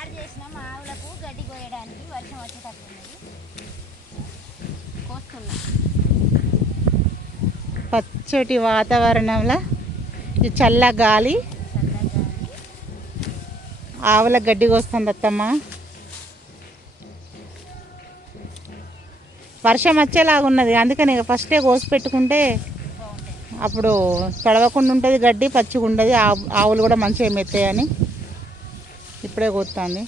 Start చేసినాం ఆవులకు గడ్డి కోయడానికి వర్షం వచ్చేటట్లున్నది కోస్తున్నా. పచ్చటి వాతావరణంలో ఈ చల్ల గాలి. ఆవుల గడ్డికి వస్తుంది అత్తమ్మ. వర్షం వచ్చేలాగున్నది అందుకని ఫస్టే కోసి పెట్టుకుంటే అప్పుడు తడవకుండా ఉంటుంది గడ్డి పచ్చిగా ఆవు ఆవులు కూడా మంచిగా మెత్తాయని. ఇప్పుడే కోస్తుంది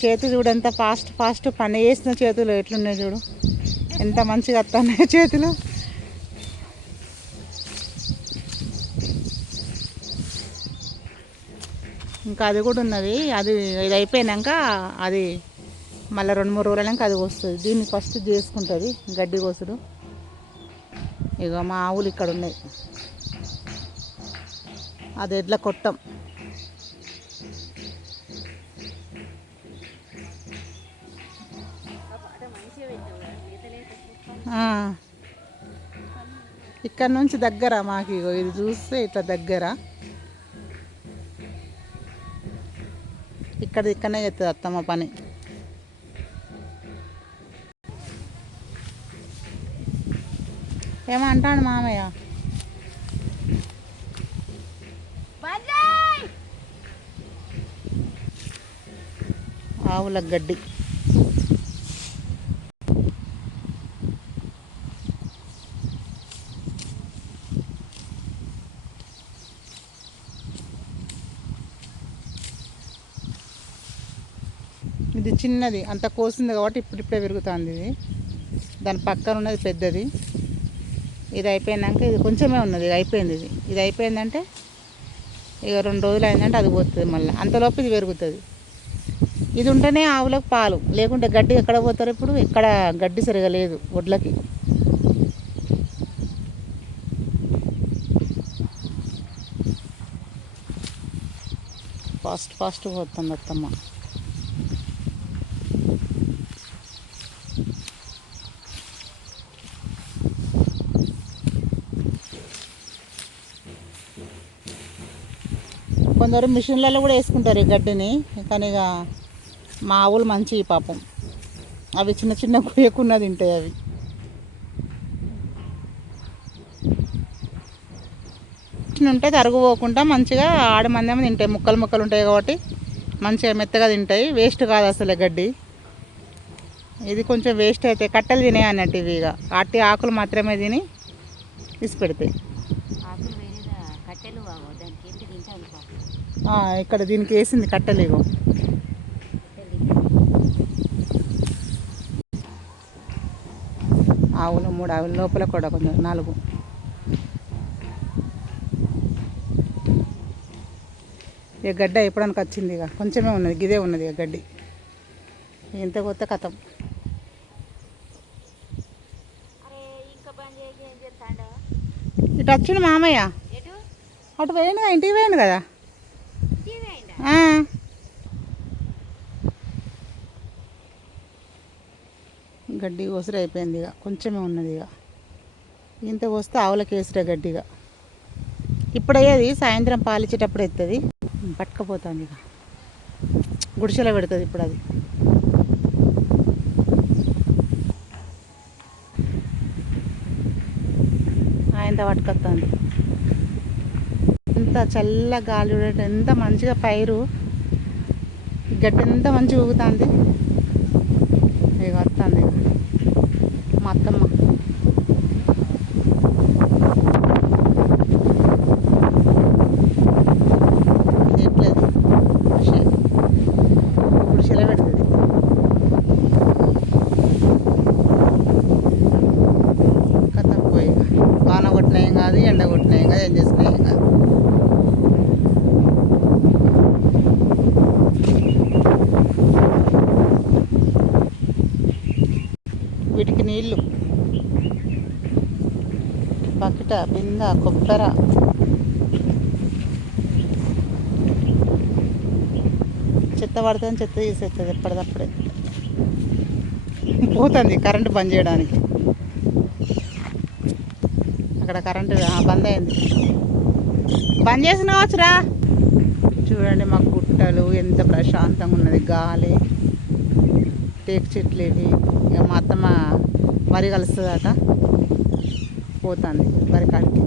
చేతి చూడు ఎంత ఫాస్ట్ ఫాస్ట్ పని చేసిన చేతులు ఎట్లున్నాయి చూడు. ఎంత మంచిగా వస్తున్నాయి చేతులు. ఇంకా అది కూడా ఉన్నది. అది ఇది అయిపోయినాక అది మళ్ళీ రెండు మూడు రోజులైనాక అది వస్తుంది దీన్ని ఫస్ట్ చేసుకుంటుంది గడ్డి కోసుడు. ఇక మా ఆవులు ఇక్కడ ఉన్నాయి. అది ఎడ్ల కొట్టం. ఇక్కడ నుంచి దగ్గర మాకు ఇది చూస్తే ఇట్లా దగ్గర. ఇక్కడ ఇక్కడనే చేస్తుంది అత్తమ్మ పని. ఏమో అంటాడు మామయ్య. ఆవుల గడ్డి. ఇది చిన్నది అంత కోసింది కాబట్టి ఇప్పుడు ఇప్పుడే పెరుగుతుంది ఇది. దాని పక్కన ఉన్నది పెద్దది. ఇది అయిపోయినాక ఇది కొంచెమే ఉన్నది ఇది అయిపోయింది ఇది. ఇది అయిపోయిందంటే ఇక రెండు రోజులు అయిందంటే అది పోతుంది మళ్ళీ. అంతలోపు ఇది పెరుగుతుంది. ఇది ఉంటేనే ఆవులకు పాలు. లేకుంటే గడ్డి ఎక్కడ పోతారు ఇప్పుడు? ఇక్కడ గడ్డి సరిగా లేదు ఒడ్లకి. ఫాస్ట్ ఫాస్ట్ పోతుంది అత్తమ్మ. కొందరు మిషన్లలో కూడా వేసుకుంటారు ఈ గడ్డిని. కానీ ఇక మా ఆవులు మంచివి పాపం. అవి చిన్న చిన్న కుయ్యకున్న తింటాయి అవి. చిన్న ఉంటే తరుగుపోకుండా మంచిగా ఆడమందేమో తింటాయి. ముక్కలు ముక్కలు ఉంటాయి కాబట్టి మంచిగా మెత్తగా తింటాయి. వేస్ట్ కాదు అసలు గడ్డి. ఇది కొంచెం వేస్ట్ అవుతాయి కట్టెలు తినే అన్నట్టు ఇవి ఇక. అట్టి ఆకులు మాత్రమే తిని ఇసి పెడతాయి. ఆకులు కట్టెలు ఇక్కడ దీనికి వేసింది కట్టెలు ఇగో. ఆవులు మూడు ఆవులు లోపల కూడా కొంచెం నాలుగు. ఇక గడ్డ ఎప్పడానికి వచ్చింది ఇక కొంచెమే ఉన్నది గిదే ఉన్నది ఇక గడ్డి. ఇంత కొత్త కథం. ఇటు వచ్చిండు మామయ్య? అటు పోయాను కదా ఇంటికి పోయాను కదా? గడ్డి ఒసరి అయిపోయింది ఇక కొంచెమే ఉన్నది ఇక. ఇంత వస్తే ఆవులకి వేసిరా గడ్డిగా ఇప్పుడయ్యేది సాయంత్రం పాలిచ్చేటప్పుడు ఎత్తుంది. పట్టుకపోతుంది ఇక. గుడిసెలో పెడుతుంది ఇప్పుడు అది. ఆయన పట్టుకొస్తుంది ఎంత చల్ల గాలి చూడండి ఎంత మంచిగా పైరు. గడ్డి ఎంత మంచిగా ఊగుతుంది. ఇక వస్తుంది. మా అత్తమ్మ. చెప్పలేదు పెడుతుంది. కథ పోయి వాన కొట్టినాయి కాదు ఎండ కొట్టినాయి కాదు ఏం చేసుకున్నాయం కాదు. వీటికి నీళ్ళు. బకిట బింద కొబ్బర. చెత్త పడుతుంది చెత్త తీసేస్తుంది ఎప్పటికప్పుడే పోతుంది కరెంటు బంద్ చేయడానికి. అక్కడ కరెంటు బంద్ అయింది. బంద్ చేసిన కావచ్చురా? చూడండి మా గుట్టలు ఎంత ప్రశాంతంగా ఉన్నది. గాలి టేక్ చెట్లు ఇవి. ఇక మా అత్తమ్మ వరి కలుస్తుందట. పోతుంది వరి కాడికి.